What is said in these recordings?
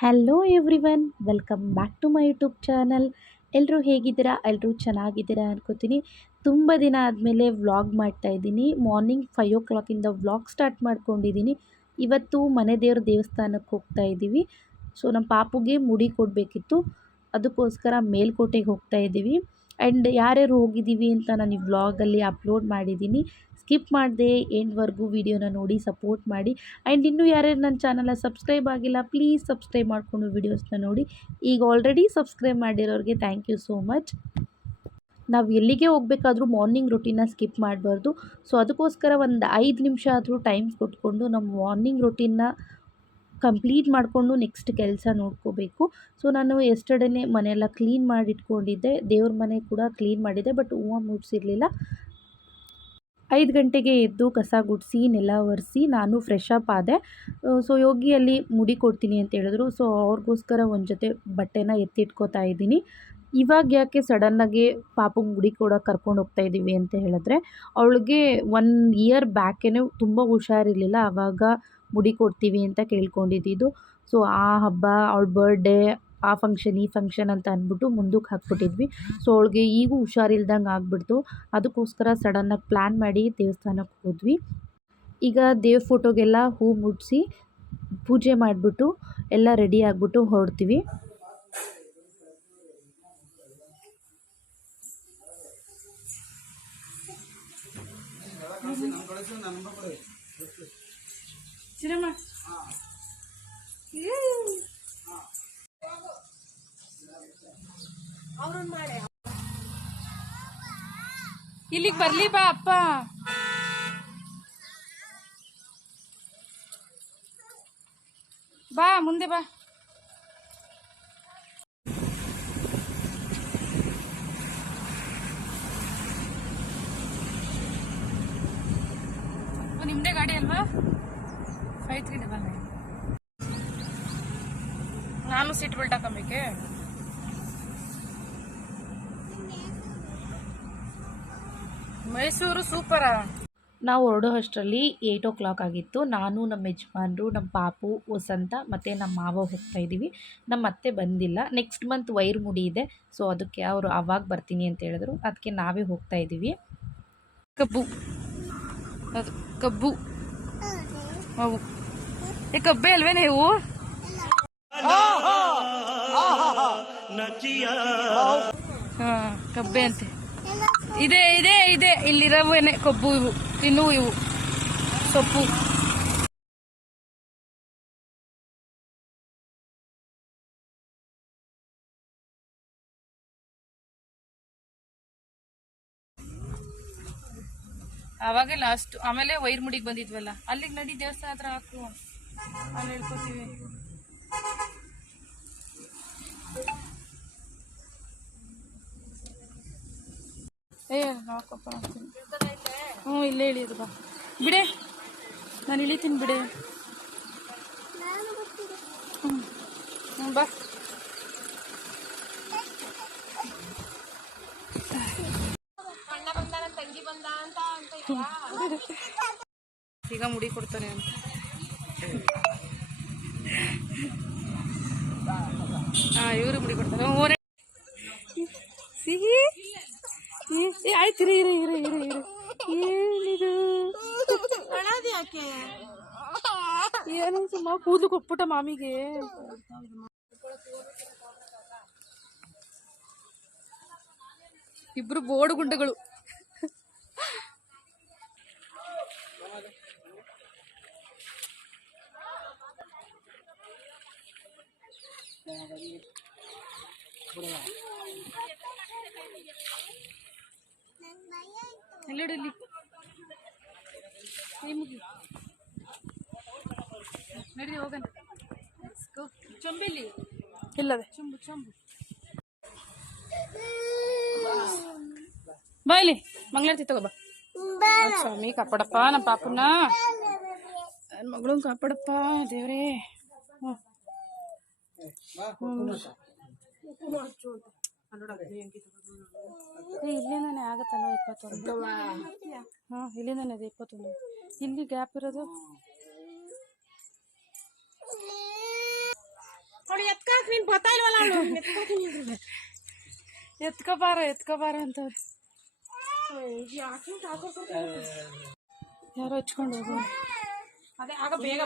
Hello everyone welcome back to my YouTube channel ಎಲ್ಲರೂ ಹೇಗಿದ್ದೀರಾ? ಎಲ್ಲರೂ ಚೆನ್ನಾಗಿದ್ದೀರಾ ಅನ್ಕೋತೀನಿ. ತುಂಬ ದಿನ ಆದಮೇಲೆ ವ್ಲಾಗ್ ಮಾಡ್ತಾ ಇದ್ದೀನಿ. ಮಾರ್ನಿಂಗ್ ಫೈವ್ ಓ ಕ್ಲಾಕಿಂದ ವ್ಲಾಗ್ ಸ್ಟಾರ್ಟ್ ಮಾಡ್ಕೊಂಡಿದ್ದೀನಿ. ಇವತ್ತು ಮನೆ ದೇವ್ರ ದೇವಸ್ಥಾನಕ್ಕೆ ಹೋಗ್ತಾ ಇದ್ದೀವಿ. ಸೊ ನಮ್ಮ ಪಾಪುಗೆ ಮುಡಿ ಕೊಡಬೇಕಿತ್ತು. ಅದಕ್ಕೋಸ್ಕರ ಮೇಲ್ಕೋಟೆಗೆ ಹೋಗ್ತಾ ಇದ್ದೀವಿ. ಆ್ಯಂಡ್ ಯಾರ್ಯಾರು ಹೋಗಿದ್ದೀವಿ ಅಂತ ನಾನು ಈ ವ್ಲಾಗಲ್ಲಿ ಅಪ್ಲೋಡ್ ಮಾಡಿದ್ದೀನಿ. ಸ್ಕಿಪ್ ಮಾಡದೆ ಎಂಡ್ವರೆಗೂ ವಿಡಿಯೋನ ನೋಡಿ ಸಪೋರ್ಟ್ ಮಾಡಿ. ಆ್ಯಂಡ್ ಇನ್ನೂ ಯಾರ್ಯಾರು ನನ್ನ ಚಾನಲ್ನ ಸಬ್ಸ್ಕ್ರೈಬ್ ಆಗಿಲ್ಲ, ಪ್ಲೀಸ್ ಸಬ್ಸ್ಕ್ರೈಬ್ ಮಾಡಿಕೊಂಡು ವೀಡಿಯೋಸ್ನ ನೋಡಿ. ಈಗ ಆಲ್ರೆಡಿ ಸಬ್ಸ್ಕ್ರೈಬ್ ಮಾಡಿರೋರಿಗೆ ಥ್ಯಾಂಕ್ ಯು ಸೋ ಮಚ್. ನಾವು ಎಲ್ಲಿಗೆ ಹೋಗಬೇಕಾದ್ರೂ ಮಾರ್ನಿಂಗ್ ರೊಟೀನ ಸ್ಕಿಪ್ ಮಾಡಬಾರ್ದು. ಸೊ, ಅದಕ್ಕೋಸ್ಕರ ಒಂದು ಐದು ನಿಮಿಷ ಆದರೂ ಟೈಮ್ ಕೊಟ್ಕೊಂಡು ನಮ್ಮ ಮಾರ್ನಿಂಗ್ ರೊಟೀನ್ನ ಕಂಪ್ಲೀಟ್ ಮಾಡಿಕೊಂಡು ನೆಕ್ಸ್ಟ್ ಕೆಲಸ ನೋಡ್ಕೋಬೇಕು. ಸೊ, ನಾನು ಎಸ್ಟರ್ಡೇನೆ ಮನೆಯೆಲ್ಲ ಕ್ಲೀನ್ ಮಾಡಿಟ್ಕೊಂಡಿದ್ದೆ. ದೇವ್ರ ಮನೆ ಕೂಡ ಕ್ಲೀನ್ ಮಾಡಿದ್ದೆ ಬಟ್ ಹೂವು ಮುಡ್ಸಿರಲಿಲ್ಲ. ಐದು ಗಂಟೆಗೆ ಎದ್ದು ಕಸ ಗುಡಿಸಿ, ನೆಲ ಒರೆಸಿ ನಾನು ಫ್ರೆಶ್ ಅಪ್ ಆದೆ. ಸೊ ಯೋಗಿಯಲ್ಲಿ ಮುಡಿ ಕೊಡ್ತೀನಿ ಅಂತ ಹೇಳಿದ್ರು. ಸೊ ಅವ್ರಿಗೋಸ್ಕರ ಒಂದು ಜೊತೆ ಬಟ್ಟೆನ ಎತ್ತಿಟ್ಕೋತಾ ಇದ್ದೀನಿ. ಇವಾಗ ಯಾಕೆ ಸಡನ್ನಾಗಿ ಪಾಪಂಗೆ ಮುಡಿ ಕೂಡ ಕರ್ಕೊಂಡು ಹೋಗ್ತಾ ಇದ್ದೀವಿ ಅಂತ ಹೇಳಿದ್ರೆ, ಅವಳಿಗೆ ಒನ್ ಇಯರ್ ಬ್ಯಾಕೇ ತುಂಬ ಹುಷಾರಿರಲಿಲ್ಲ. ಆವಾಗ ಮುಡಿ ಕೊಡ್ತೀವಿ ಅಂತ ಕೇಳ್ಕೊಂಡಿದ್ದಿದ್ದು ಸೊ ಆ ಹಬ್ಬ, ಅವಳ ಬರ್ಡೇ ಆ ಫಂಕ್ಷನ್ ಈ ಫಂಕ್ಷನ್ ಅಂತ ಅಂದ್ಬಿಟ್ಟು ಮುಂದಕ್ಕೆ ಹಾಕ್ಬಿಟ್ಟಿದ್ವಿ. ಸೊ ಅವಳಿಗೆ ಈಗೂ ಹುಷಾರಿಲ್ದಂಗೆ ಆಗಿಬಿಡ್ತು. ಅದಕ್ಕೋಸ್ಕರ ಸಡನ್ನಾಗಿ ಪ್ಲ್ಯಾನ್ ಮಾಡಿ ದೇವಸ್ಥಾನಕ್ಕೆ ಹೋದ್ವಿ. ಈಗ ದೇವ್ರ ಫೋಟೋಗೆಲ್ಲ ಹೂ ಮುಡಿಸಿ ಪೂಜೆ ಮಾಡಿಬಿಟ್ಟು ಎಲ್ಲ ರೆಡಿ ಆಗಿಬಿಟ್ಟು ಹೊರಡ್ತೀವಿ. ಇಲ್ಲಿಗೆ ಬರ್ಲಿ ಬಾ ಅಪ್ಪ. ಬಾ, ಮುಂದೆ ಬಾ. ನಿಮ್ದೇ ಗಾಡಿ ಅಲ್ವಾ? ಫೈವ್ ತ್ರೀ ಡಬಲ್ ನಾನು ಸೀಟ್ ಬೆಲ್ಟ್ ಹಾಕಬೇಕೆ? ಮೈಸೂರು ಸೂಪರ ನಾವು ಹೊರಡೋ ಅಷ್ಟರಲ್ಲಿ ಏಯ್ಟ್ ಓ ಕ್ಲಾಕ್ ಆಗಿತ್ತು. ನಾನು ನಮ್ಮ ಯಜಮಾನರು ನಮ್ಮ ಪಾಪು ವಸಂತ ಮತ್ತು ನಮ್ಮ ಮಾವ ಹೋಗ್ತಾ ಇದ್ದೀವಿ. ನಮ್ಮ ಅತ್ತೆ ಬಂದಿಲ್ಲ. ನೆಕ್ಸ್ಟ್ ಮಂತ್ ವೈರ್ ಮುಡಿ ಇದೆ. ಸೊ ಅದಕ್ಕೆ ಅವರು ಅವಾಗ ಬರ್ತೀನಿ ಅಂತ ಹೇಳಿದ್ರು. ಅದಕ್ಕೆ ನಾವೇ ಹೋಗ್ತಾ ಇದ್ದೀವಿ. ಕಬ್ಬು. ಅದು ಕಬ್ಬು. ಅವು. ಏ ಕಬ್ಬೆ ಅಲ್ವೇ ನೀವು? ಹಾ ಕಬ್ಬೆ ಅಂತೆ. ಇದೆ ಇದೆ ಇದೆ. ಇಲ್ಲಿರವೇನೆ ಕೊಬ್ಬು ಇವು, ತಿನ್ನು ಇವು. ಸೊಪ್ಪು. ಅವಾಗೆ ಲಾಸ್ಟ್ ಆಮೇಲೆ ವೈರ್ ಮುಡಿಗೆ ಬಂದಿದ್ವಲ್ಲ. ಅಲ್ಲಿಗೆ ನಡಿ ದೇವಸ್ಥಾನ ಹತ್ರ ಹಾಕು. ಅಲ್ಲಿ ಹೇಳ್ಕೊತೀವಿ ಏ, ಹಾಕಪ್ಪ, ಹಾಕ್ತೀನಿ. ಹ್ಞೂ, ಇಲ್ಲೇ ಇಳಿಯೋದು ಬಾ. ಬಿಡೆ, ನಾನು ಇಳಿತೀನಿ, ಬಿಡೆ. ಹ್ಞೂ ಹ್ಞೂ, ಬಾ. ಈಗ ಮುಡಿ ಕೊಡ್ತಾನೆ ಅಂತ. ಇವರು ಮುಡಿ ಕೊಡ್ತಾರೆ. ಆಯ್ತು ಇರಿ ಇರಿ ಇರಿ ಇರಿ. ಇರಿ ಏನಿದು ಏನು ಸುಮ್ಮ ಕೂದಲು ಕೊಟ್ಬಿಟ್ಟ ಮಾಮಿಗೆ. ಇಬ್ರು ಬೋರ್ಡ್ ಗುಂಡಗಳು ಎಲ್ಲೆಡು ಇಲ್ಲಿ ಕೈ ಮುಗಿ ನಡಿ ಹೋಗಣ ಚಂಬಿಲ್ಲಿ ಇಲ್ಲದೆ. ಬಾ ಇಲ್ಲಿ ಮಂಗಳಾರತಿ ತಗೋ ಬಾ. ಸ್ವಾಮಿ ಕಾಪಾಡಪ್ಪ ನಮ್ಮ ಪಾಪನ. ನನ್ನ ಮಗಳನ್ನ ಕಾಪಾಡಪ್ಪ ದೇವ್ರೇ. ಹ್ಞೂ ಏ ಇಲ್ಲಿಂದಾನೆ ಆಗತ್ತಲ್ವ ಇಪ್ಪತ್ತೊಂದು? ಹಾಂ ಇಲ್ಲಿಂದಾನೆ ಇದೆ ಇಪ್ಪತ್ತೊಂದು. ಇಲ್ಲಿ ಗ್ಯಾಪ್ ಇರೋದು? ಎತ್ಕಾಕ್ ನೀನ್ ಬರ್ತಾ ಇಲ್ವಲ್ಲ ಎತ್ಕೋಬಾರ ಎತ್ಕೋಬಾರ ಅಂತ ಯಾರು ಹಚ್ಕೊಂಡು ಹೋಗು. ಅದೇ, ಆಗ ಬೇಗ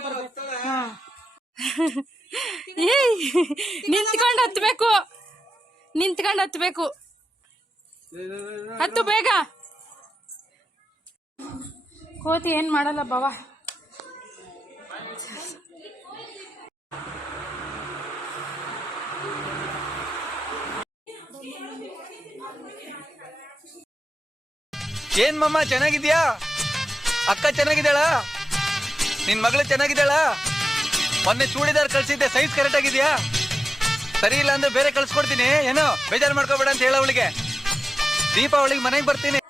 ನಿಂತ್ಕೊಂಡು ಹತ್ಬೇಕು. ನಿಂತ್ಕೊಂಡು ಹತ್ಬೇಕು. ಹತ್ತು ಬೇಗ. ಕೋತಿ ಏನ್ ಮಾಡಲ್ಲ ಬಾವ. ಏನ್ ಮಮ್ಮ ಚೆನ್ನಾಗಿದ್ಯಾ? ಅಕ್ಕ ಚೆನ್ನಾಗಿದ್ದಾಳ? ನಿನ್ ಮಗಳು ಚೆನ್ನಾಗಿದ್ದಾಳ? ಮೊನ್ನೆ ಚೂಡಿದಾರ್ ಕಳ್ಸಿದ್ದೆ ಸೈಜ್ ಕರೆಕ್ಟ್ ಆಗಿದ್ಯಾ? ಸರಿ ಇಲ್ಲ ಅಂದ್ರೆ ಬೇರೆ ಕಳ್ಸ್ಕೊಡ್ತೀನಿ. ಏನೋ, ಬೇಜಾರು ಮಾಡ್ಕೋಬೇಡ ಅಂತ ಹೇಳ ಅವಳಿಗೆ. ದೀಪಾವಳಿಗೆ ಮನೆಗೆ ಬರ್ತೀನಿ.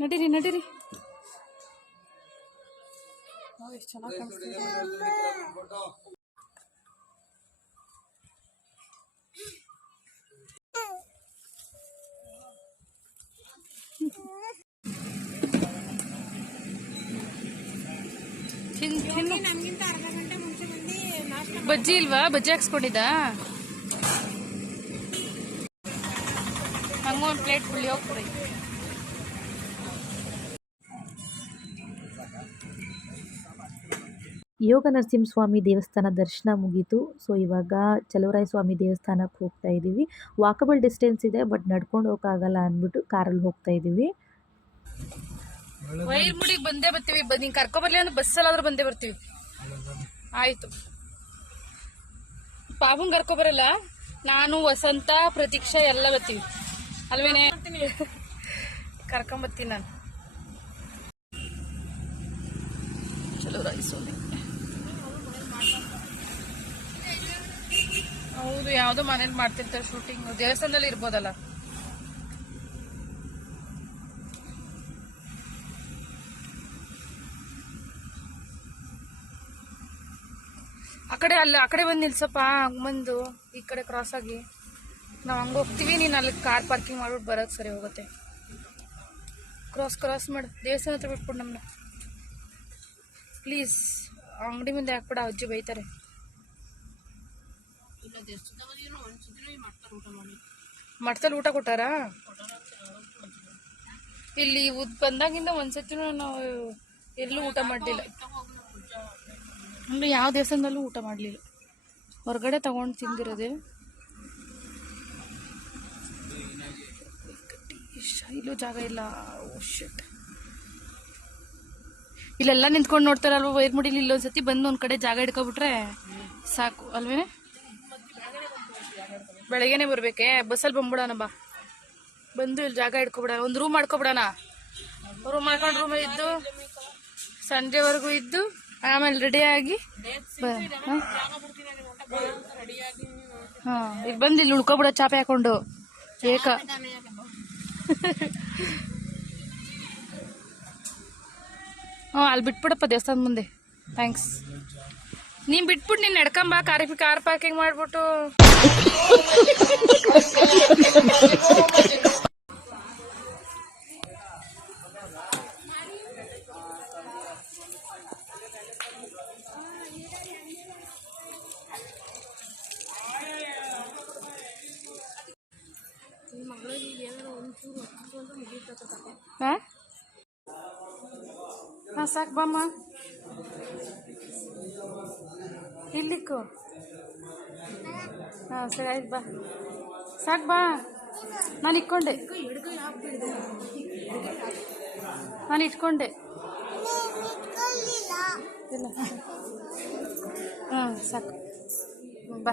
ನಡೀರಿ ನಡೀರಿ. ಎಷ್ಟು ಚೆನ್ನಾಗಿ ಕಾಣಿಸ್ತಿದೆ. ಬಜ್ಜಿ ಇಲ್ವಾ? ಬಜ್ಜಿ ಹಾಕ್ಸ್ಕೊಂಡಿದ್ದ? ಹಂಗ ಒಂದು ಪ್ಲೇಟ್ ಪುಳಿ ಹೋಗ್ತದೆ ಯೋಗ ನರಸಿಂಹಸ್ವಾಮಿ ದೇವಸ್ಥಾನ ದರ್ಶನ ಮುಗೀತು. ಸೊ ಇವಾಗ ಚಲುವರಾಯ ಸ್ವಾಮಿ ದೇವಸ್ಥಾನಕ್ಕೆ ಹೋಗ್ತಾ ಇದ್ದೀವಿ. ವಾಕಬಲ್ ಡಿಸ್ಟೆನ್ಸ್ ಇದೆ ಬಟ್ ನಡ್ಕೊಂಡು ಹೋಗೋಕ್ಕಾಗಲ್ಲ ಅಂದ್ಬಿಟ್ಟು ಕಾರಲ್ಲಿ ಹೋಗ್ತಾ ಇದ್ದೀವಿ. ವೈರ್ ಮುಡಿಗೆ ಬಂದೇ ಬರ್ತೀವಿ. ನೀನ್ ಕರ್ಕೊಬರ್ಲಿ ಅಂದ್ರೆ ಬಸ್ಸಲ್ಲಾದ್ರೂ ಬಂದೇ ಬರ್ತೀವಿ. ಆಯ್ತು. ಪಾಪುನ್ ಕರ್ಕೊಬರಲ್ಲ ನಾನು, ವಸಂತ, ಪ್ರತೀಕ್ಷಾ ಎಲ್ಲ ಬರ್ತೀವಿ. ಅಲ್ವೇನೆ? ಕರ್ಕೊಂಬರ್ತೀನಿ ನಾನು. ಚಲೋ ರಾಯಿಸೋನೆ ಹೌದು, ಯಾವ್ದೋ ಮನೇಲಿ ಮಾಡ್ತಿರ್ತಾರೆ ಶೂಟಿಂಗ್ ದೇವಸ್ಥಾನದಲ್ಲಿ ಇರ್ಬೋದಲ್ಲ? ಆ ಕಡೆ ಅಲ್ಲಿ, ಆ ಕಡೆ ಬಂದು ನಿಲ್ಸಪ್ಪ ಬಂದು, ಈ ಕಡೆ ಕ್ರಾಸ್ ಆಗಿ. ನಾವು ಹಂಗೆ ಹೋಗ್ತೀವಿ, ನೀನು ಅಲ್ಲಿ ಕಾರ್ ಪಾರ್ಕಿಂಗ್ ಮಾಡ್ಬಿಟ್ಟು ಬರೋಕ್ಕೆ ಸರಿ ಹೋಗುತ್ತೆ. ಕ್ರಾಸ್ ಕ್ರಾಸ್ ಮಾಡಿ. ದೇವಸ್ಥಾನ ಹತ್ರ ಬಿಟ್ಬಿಡು ನಮ್ಮನ್ನ ಪ್ಲೀಸ್ ಅಂಗಡಿ ಮುಂದೆ ಹಾಕ್ಬಿಡ ಅಜ್ಜಿ ಬೈತಾರೆ. ಮಠದಲ್ಲಿ ಊಟ ಕೊಟ್ಟಾರಾ? ಇಲ್ಲಿ ಉದ್ ಬಂದಾಗಿಂದ ಒಂದ್ಸತಿನೂ ನಾವು ಎಲ್ಲೂ ಊಟ ಮಾಡಲಿಲ್ಲ. ಯಾವ ದೇವಸ್ಥಾನದಲ್ಲೂ ಊಟ ಮಾಡಲಿಲ್ಲ. ಹೊರಗಡೆ ತಗೊಂಡು ತಿಂದಿರೋದೆ. ಇಲ್ಲೂ ಜಾಗ ಇಲ್ಲ. ಶಿಟ್ ಇಲ್ಲೆಲ್ಲ ನಿಂತ್ಕೊಂಡು ನೋಡ್ತಾರಲ್ವ ವೈರ್ ಮುಡಿಲಿ ಇಲ್ಲೊಂದ್ಸತಿ ಬಂದು ಒಂದ್ ಕಡೆ ಜಾಗ ಹಿಡ್ಕೊಬಿಟ್ರೆ ಸಾಕು ಅಲ್ವೇನೆ? ಬೆಳಗ್ಗೆನೆ ಬರ್ಬೇಕೆ? ಬಸ್ಸಲ್ಲಿ ಬಂದ್ಬಿಡೋಣ ಬಾ. ಬಂದು ಇಲ್ಲಿ ಜಾಗ ಇಟ್ಕೊಬಿಡೋಣ. ಒಂದು ರೂಮ್ ಮಾಡ್ಕೊಬಿಡೋಣ? ರೂಮ್ ಮಾಡ್ಕೊಂಡು ರೂಮ್ ಇದ್ದು, ಸಂಜೆವರೆಗೂ ಇದ್ದು, ಆಮೇಲೆ ರೆಡಿಯಾಗಿ ಹಾಂ? ಈಗ ಬಂದು ಇಲ್ಲಿ ಉಳ್ಕೊಬಿಡ ಚಾಪೆ ಹಾಕೊಂಡು. ಏಕ. ಹ್ಞೂ ಅಲ್ಲಿ ಬಿಟ್ಬಿಡಪ್ಪ ದೇವಸ್ಥಾನ ಮುಂದೆ. ಥ್ಯಾಂಕ್ಸ್ ನೀನ್ ಬಿಟ್ಬಿಟ್ಟು ನೀನ್ ನಡ್ಕೊಂಬ ಕಾರ್ ಕಾರ್ ಪಾರ್ಕಿಂಗ್ ಮಾಡ್ಬಿಟ್ಟು. ಹಾ ಸಾಕು ಬಾಮ್ಮ. ಇಲ್ಲಿಕ್ಕು ಹಾಂ, ಸರಿ, ಆಯ್ತು ಬಾ. ಸಾಕು ಬಾ. ನಾನು ಇಟ್ಕೊಂಡೆ. ನಾನು ಇಟ್ಕೊಂಡೆ. ಇಲ್ಲ. ಹಾಂ, ಸಾಕು. ಬಾ.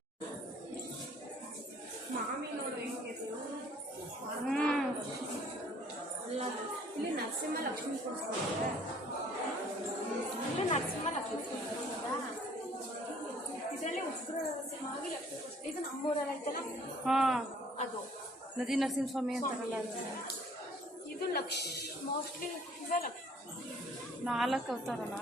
ಹಾ. ಅದು. ನದಿ ನರಸಿಂಹಸ್ವಾಮಿ ಅಂತಾರಲ್ಲ ಇದು ಲಕ್ಷ ಮೋಸ್ಟ್ಲಿ ನಾಲ್ಕು ಅವತಾರಲ್ಲ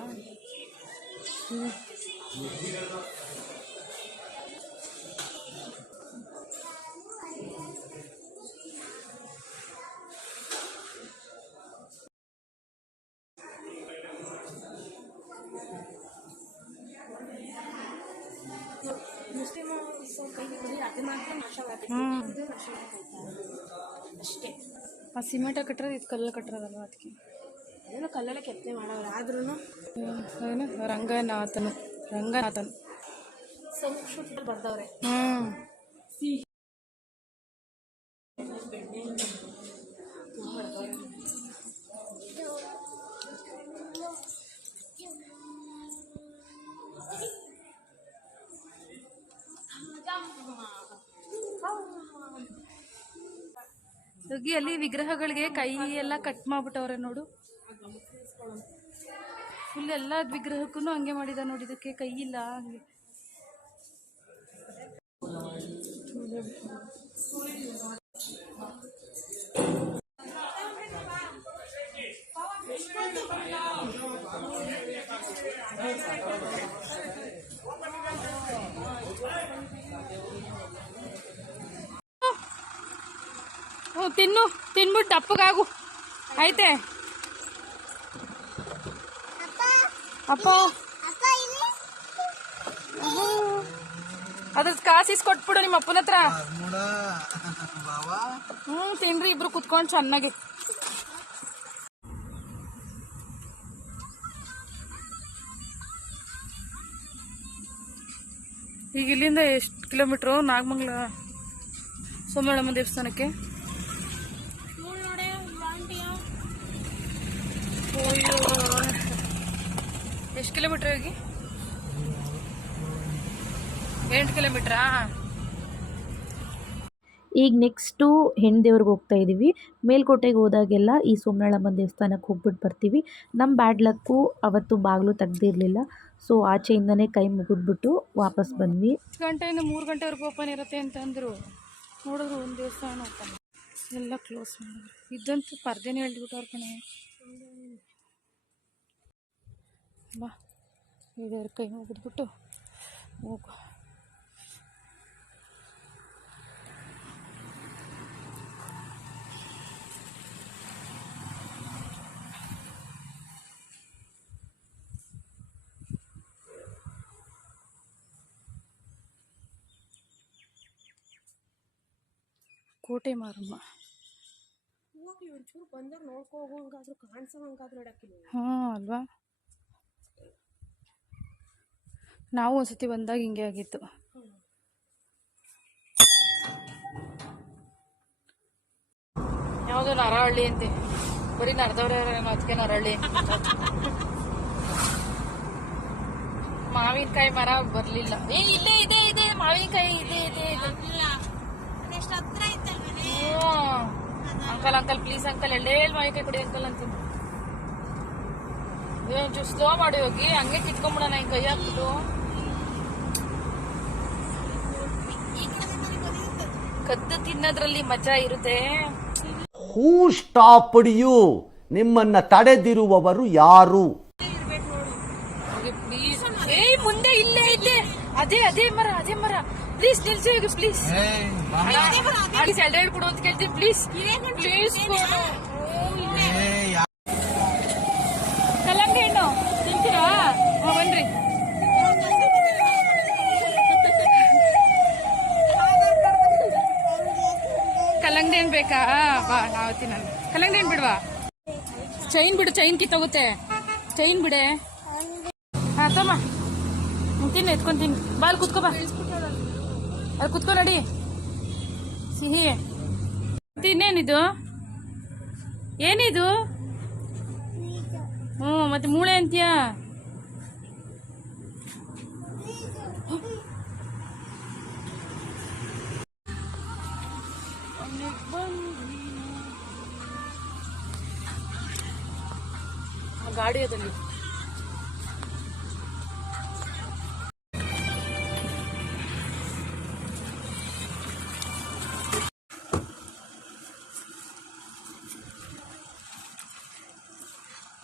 ಅಷ್ಟೇ ಆ ಸಿಮೆಂಟ ಕಟ್ಟಿರೋದು ಇದು ಕಲ್ಲ ಕಟ್ಟಿರೋದಲ್ವ ಅದಕ್ಕೆ? ಏನು ಕಲ್ಲೆಲ್ಲ ಕೆತ್ತನೆ ಮಾಡೋಲ್ಲ ಆದ್ರೂ ಏನು? ರಂಗನಾಥನು. ರಂಗನಾಥನ್. ಸಂಸ್ಕೃತದಲ್ಲಿ ಬರ್ದವ್ರೆ. ಹ್ಮ್. ಅಲ್ಲಿ ವಿಗ್ರಹಗಳಿಗೆ ಕೈ ಎಲ್ಲ ಕಟ್ ಮಾಡ್ಬಿಟ್ಟವ್ರೆ ನೋಡು. ಫುಲ್ ಎಲ್ಲ ವಿಗ್ರಹಕ್ಕೂ ಹಂಗೆ ಮಾಡಿದ ನೋಡಿ ಇದಕ್ಕೆ, ಕೈ ಇಲ್ಲ ಹಂಗೆ. ತಿನ್ನು ತಿನ್ಬಿಟ್ಟು ದಪ್ಪಗಾಗು ಐತೆ ಅಪ್ಪ ಅದ್ರ ಕಾಸು ಇಸ್ಕೊಟ್ಬಿಡು ನಿಮ್ಮ ಅಪ್ಪನ ಹತ್ರ. ಹ್ಞೂ ತಿನ್ರಿ ಇಬ್ರು ಕುತ್ಕೊಂಡು ಚೆನ್ನಾಗಿ. ಈಗ ಇಲ್ಲಿಂದ ಎಷ್ಟು ಕಿಲೋಮೀಟ್ರು? ನಾಗಮಂಗ್ಲ. ಸೋಮಣ್ಣಮ್ಮ ದೇವಸ್ಥಾನಕ್ಕೆ. ಎಷ್ಟು ಕಿಲೋಮೀಟರ್ ಹೋಗಿ? ಎಂಟು ಕಿಲೋಮೀಟ್ರಾ? ಈಗ ನೆಕ್ಸ್ಟು ಹೆಣ್ದೇವ್ರಿಗೆ ಹೋಗ್ತಾ ಇದ್ದೀವಿ ಮೇಲ್ಕೋಟೆಗೆ ಹೋದಾಗೆಲ್ಲ ಈ ಸೋಮನಳ್ಳಮ್ಮ ದೇವಸ್ಥಾನಕ್ಕೆ ಹೋಗ್ಬಿಟ್ಟು ಬರ್ತೀವಿ. ನಮ್ಮ ಬ್ಯಾಡ್ ಲಕ್ಕು ಅವತ್ತು ಬಾಗಿಲು ತೆಗ್ದಿರಲಿಲ್ಲ ಸೊ ಆಚೆಯಿಂದನೇ ಕೈ ಮುಗಿದ್ಬಿಟ್ಟು ವಾಪಸ್ ಬಂದ್ವಿ. ಗಂಟೆಯಿಂದ ಮೂರು ಗಂಟೆವರೆಗೂ ಓಪನ್ ಇರುತ್ತೆ ಅಂತಂದರು ನೋಡಿದ್ರು ಒಂದು ದೇವಸ್ಥಾನ ಓಪನ್. ಎಲ್ಲ ಕ್ಲೋಸ್ ಮಾಡಿದ್ರು. ಇದ್ದಂತೂ ಪರ್ದೆನೇ ಹೇಳ್ಬಿಟ್ಟವ್ರ ಕಣೆ. ಬಾ. ಇದ್ರ ಕೈ ಮುಗಿದ್ಬಿಟ್ಟು ಹೋಗು ಕೋಟೆ ಮಾರಮ್ಮ. ಹೋಗ್ಲಿ ಒಂಚೂರು ಬಂದವ್ರು ನೋಡ್ಕೊ ಹೋಗೋಂಗಾದ್ರು ಕಾಣಿಸೋ ಹಂಗಾದ್ರು ಇಡಕ್ಕಿಲ್ಲ ಹಾಂ ಅಲ್ವಾ? ನಾವು ಒಂದ್ಸತಿ ಬಂದಾಗ ಹಿಂಗೆ ಆಗಿತ್ತು. ಯಾವುದು ನರಹಳ್ಳಿ ಅಂತೆ? ಬರೀ ನರದವ್ರೆ ಅದಕ್ಕೆ ನರಹಳ್ಳಿ. ಮಾವಿನಕಾಯಿ ಮರ ಬರ್ಲಿಲ್ಲ. ಏ, ಇಲ್ಲೇ, ಇದೆ ಇದೆ, ಮಾವಿನಕಾಯಿ ಇದೆ ಇದೆ ಅಂಕಲ್ ಅಂಕಲ್ ಪ್ಲೀಸ್ ಅಂಕಲ್ ಎಳ್ಳೇ ಮಾವಿನಕಾಯಿ ಕೊಡಿ, ಅಂಕಲ್, ಅಂತೀನಿ. ಒಂಚೂರು ಸ್ಲೋ ಮಾಡಿ ಹೋಗಿ. ಹಂಗೆ ಕಿತ್ಕೊಂಬಿಡೋಣ ಹಿಂಗೆ ಕೈ ಹಾಕ್ಬಿಟ್ಟು. ಕದ್ದು ತಿನ್ನೋದ್ರಲ್ಲಿ ಮಜಾ ಇರುತ್ತೆ. ಹೂ ಸ್ಟಾಪ್ಡ್ ಯು ನಿಮ್ಮನ್ನ ತಡೆದಿರುವವರು ಯಾರು? ಪ್ಲೀಸ್ ಏಯ್ ಮುಂದೆ ಇಲ್ಲೇ ಐತೆ ಅದೇ ಅದೇ ಮರ ಅದೇ ಮರ. ಪ್ಲೀಸ್ ನಿಲ್ಸಿ ಈಗ ಪ್ಲೀಸ್ ಪ್ಲೀಸ್ ಎರಡು ಹೇಳ್ಬಿಡು ಅಂತ ಕೇಳ್ತೀನಿ. ಪ್ಲೀಸ್ ಪ್ಲೀಸ್ ಕಲಂಗಿ ಹಣ್ಣು. ತಿಂತೀರಾ? ಬನ್ರಿ ಕಲ್ಲಂಗಡಿ ಹಣ್ಣು ಬೇಕಾ? ಬಾ, ನಾವು ತಿನ್ನೋಣ. ಕಲ್ಲಂಗಡಿ ಬಿಡ್ವಾ? ಚೈನ್ ಬಿಡು, ಚೈನ್ ಕಿತ್ತೋಗುತ್ತೆ. ಚೈನ್ ಬಿಡೆ. ಹಾ ತಮ್ಮ ತಿನ್ನು, ಎತ್ಕೊಂಡ್ ತಿನ್ನು. ಬಾ, ಅಲ್ಲಿ ಕುತ್ಕೋ ಬಾ. ಅಲ್ಲಿ ಕುತ್ಕೋ ನಡಿ. ಸಿಹಿ. ಇನ್ನೇನಿದು ಏನಿದು? ಹ್ಞೂ ಮತ್ತೆ ಮೂಳೆ ಅಂತೀಯಾ? ಆಡಿಯೋದಲ್ಲಿ.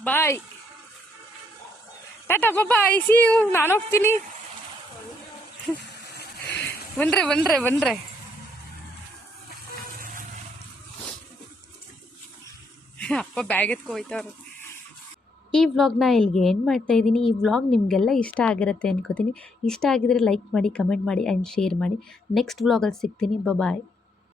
Bye. Tata bye see you ನಾನು ಹೋಗ್ತೀನಿ. ಬನ್ರೆ ಬನ್ರೆ ಬನ್ರೆ ಅಪ್ಪ ಬ್ಯಾಗ್ ಎತ್ಕೊ ಹೋಯ್ತವ್ರು. ಈ ವ್ಲಾಗ್ನ ಇಲ್ಲಿಗೆ ಏನು ಮಾಡ್ತಾ ಇದ್ದೀನಿ. ಈ ವ್ಲಾಗ್ ನಿಮಗೆಲ್ಲ ಇಷ್ಟ ಆಗಿರುತ್ತೆ ಅನ್ಕೋತೀನಿ. ಇಷ್ಟ ಆಗಿದ್ರೆ ಲೈಕ್ ಮಾಡಿ ಕಮೆಂಟ್ ಮಾಡಿ ಆ್ಯಂಡ್ ಶೇರ್ ಮಾಡಿ. ನೆಕ್ಸ್ಟ್ ವ್ಲಾಗಲ್ಲಿ ಸಿಗ್ತೀನಿ. ಬಾಯ್